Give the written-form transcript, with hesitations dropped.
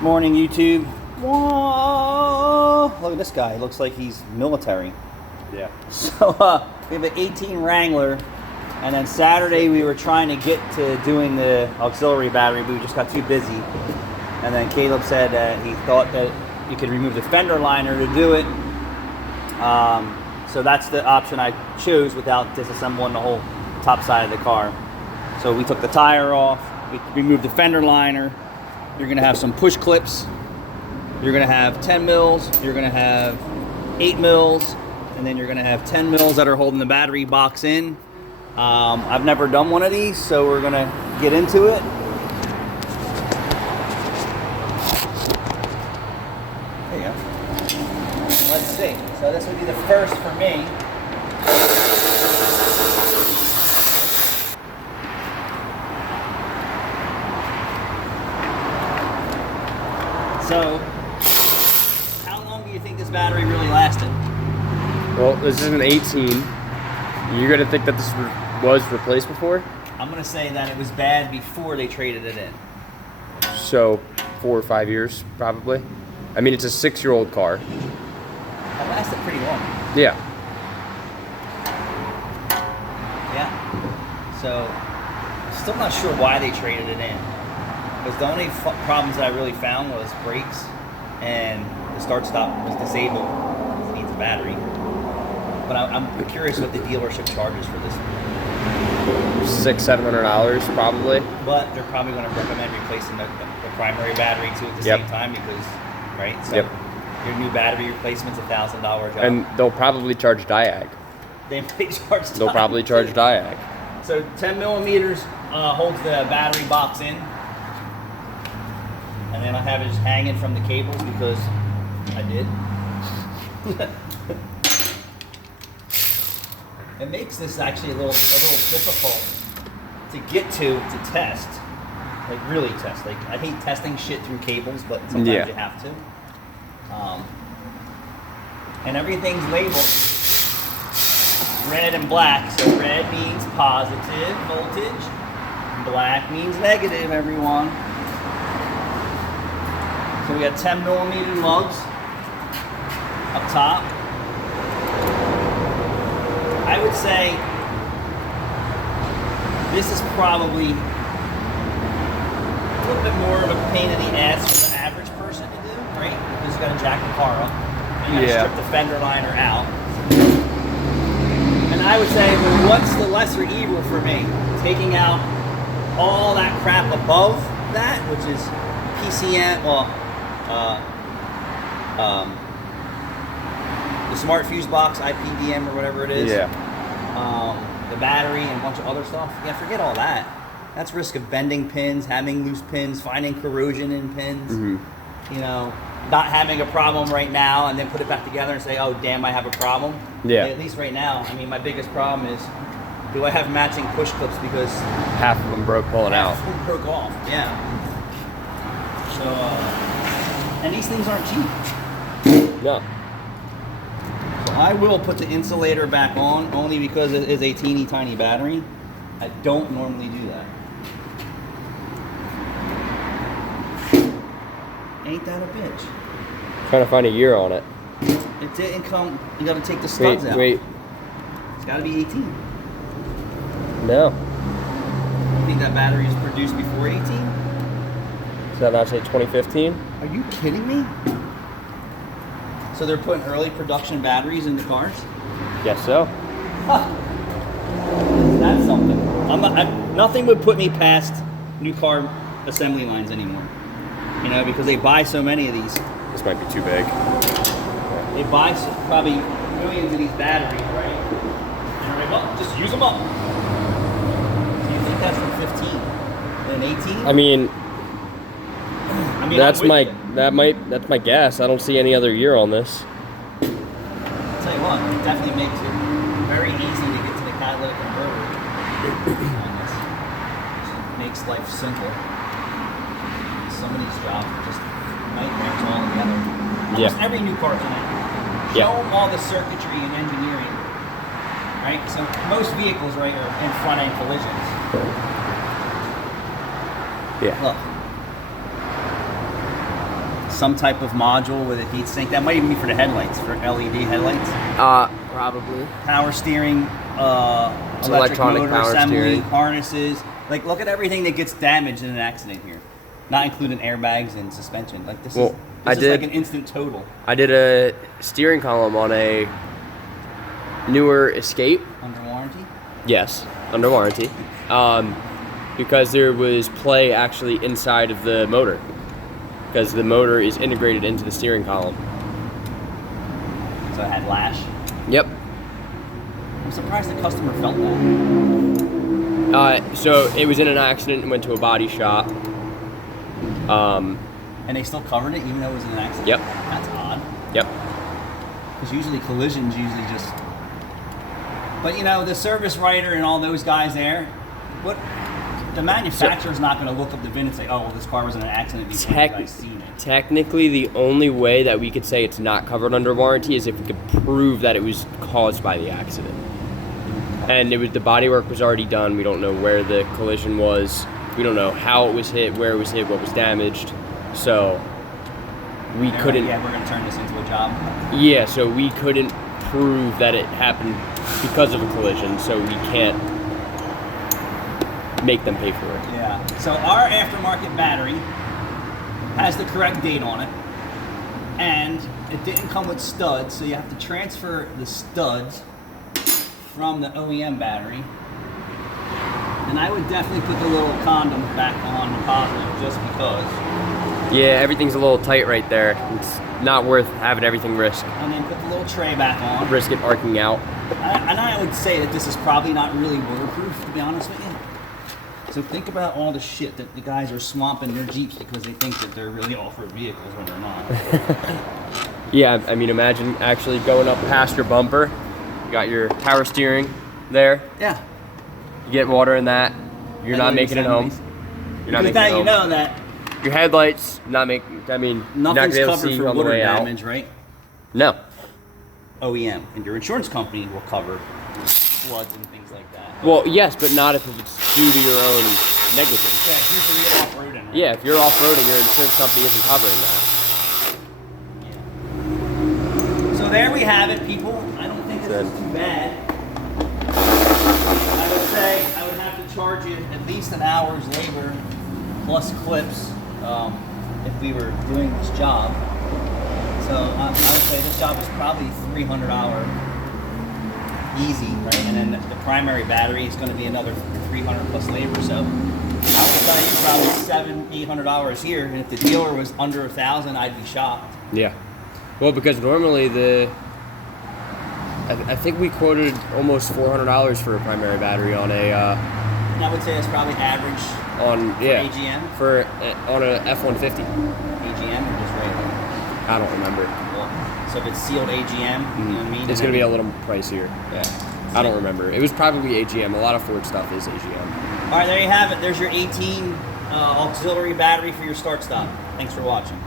Morning, YouTube. Whoa! Look at this guy. Looks like he's military. Yeah. So we have an 18 Wrangler, and then Saturday we were trying to get to doing the auxiliary battery, but we just got too busy. And then Caleb said that he thought that you could remove the fender liner to do it. So that's the option I chose without disassembling the whole top side of the car. So we took the tire off, we removed the fender liner. You're gonna have some push clips. You're gonna have 10 mils, you're gonna have 8 mils, and then you're gonna have 10 mils that are holding the battery box in. I've never done one of these, so we're gonna get into it. There you go. Let's see. So this would be the first for me. So, how long do you think this battery really lasted? Well, this is an 18. You're gonna think that this was replaced before? I'm gonna say that it was bad before they traded it in. So 4 or 5 years, probably. I mean, it's a 6-year-old car. It lasted pretty long. Yeah. Yeah. So, still not sure why they traded it in. Because the only problems that I really found was brakes and the start-stop was disabled. It needs a battery. But I'm curious what the dealership charges for this. $600-700 probably. But they're probably going to recommend replacing the primary battery too at the same time because, right? So your new battery replacement's $1,000 job. And they'll probably charge diag. They may charge. They'll probably charge diag. So 10 millimeters holds the battery box in. And then I have it just hanging from the cables because I did. It makes this actually a little difficult to get to test, like really test. Like I hate testing shit through cables, but sometimes you have to. And everything's labeled red and black. So red means positive voltage, black means negative. Everyone. So we got 10 millimeter lugs up top. I would say this is probably a little bit more of a pain in the ass for the average person to do, right? Because you got to jack the car up and you got to strip the fender liner out. And I would say, well, what's the lesser evil for me? Taking out all that crap above that, which is PCM, the smart fuse box, IPDM or whatever it is. Yeah. The battery and a bunch of other stuff. Yeah, forget all that. That's risk of bending pins, having loose pins, finding corrosion in pins. You know, not having a problem right now and then put it back together and say, oh, damn, I have a problem. Yeah. At least right now, I mean, my biggest problem is, do I have matching push clips because half of them broke pulling out. Half of them broke off, yeah. So, and these things aren't cheap. No. So I will put the insulator back on only because it is a teeny tiny battery. I don't normally do that. Ain't that a bitch? Trying to find a year on it. It didn't come, you gotta take the studs out. Wait. It's gotta be 18. No. You think that battery is produced before 18? Does that not say 2015? Are you kidding me? So they're putting early production batteries in the cars? Guess so. Huh. That's something. Nothing would put me past new car assembly lines anymore. You know, because they buy so many of these. This might be too big. They buy probably millions of these batteries, right? And they're like, well, just use them up. Do you think that's from 15 and 18? I mean that's my guess. I don't see any other year on this. I'll tell you what, it definitely makes it very easy to get to the catalytic converter. Makes life simple. Some of these jobs are just nightmares all together. Almost every new car tonight. Show them all the circuitry and engineering. Right? So most vehicles, right, are in front end collisions. Yeah. Look. some type of module with a heat sink. That might even be for the headlights, for LED headlights. Probably. Power steering, It's electric electronic motor power assembly, steering. harnesses. Like, look at everything that gets damaged in an accident here. Not including airbags and suspension. Like, this is like an instant total. I did a steering column on a newer Escape. Under warranty? Yes, under warranty. Because there was play actually inside of the motor. Because the motor is integrated into the steering column. So it had lash. Yep. I'm surprised the customer felt that. So it was in an accident and went to a body shop. And they still covered it even though it was in an accident? Yep. That's odd. Yep. Because usually collisions just... But you know, the service writer and all those guys there, the manufacturer's not going to look up the VIN and say, oh, well, this car was in an accident because I've seen it. Technically, the only way that we could say it's not covered under warranty is if we could prove that it was caused by the accident. And the bodywork was already done. We don't know where the collision was. We don't know how it was hit, where it was hit, what was damaged. So we couldn't... Yeah, we're going to turn this into a job. Yeah, so we couldn't prove that it happened because of a collision, so we can't make them pay for it. Yeah. So our aftermarket battery has the correct date on it, and it didn't come with studs, so you have to transfer the studs from the OEM battery. And I would definitely put the little condom back on the positive just because. Yeah, everything's a little tight right there. It's not worth having everything risk. And then put the little tray back on. Risk it arcing out. And I would say that this is probably not really waterproof, to be honest with you. So think about all the shit that the guys are swamping their Jeeps because they think that they're really off-road vehicles when they're not. Yeah, I mean, imagine actually going up past your bumper. You got your power steering there. Yeah. You get water in that. You're not making it home. You're not making it home. You know that your headlights not making. I mean, you're not gonna nothing's be able to covered see for on the water way out. damage, right? No. OEM, and your insurance company will cover floods and things like that. Well, yes, but not if it's due to your own negligence. Yeah, usually you're off-roading. Right? Yeah, if you're off-roading, your insurance company isn't covering that. Yeah. So there we have it, people. I don't think this is too bad. I would say I would have to charge you at least an hour's labor plus clips if we were doing this job. So I would say this job is probably $300 easy, right? And then the primary battery is going to be another $300 plus labor. So I would tell you probably $700-800 here. And if the dealer was under $1,000, I'd be shocked. Yeah. Well, because normally I think we quoted almost $400 for a primary battery on a. And I would say it's probably average on AGM on a F-150. AGM or just regular? I don't remember. Well, so if it's sealed AGM, you know what I mean? It's going to be a little pricier. Yeah. I don't remember. It was probably AGM. A lot of Ford stuff is AGM. All right, there you have it. There's your 18 auxiliary battery for your start stop. Thanks for watching.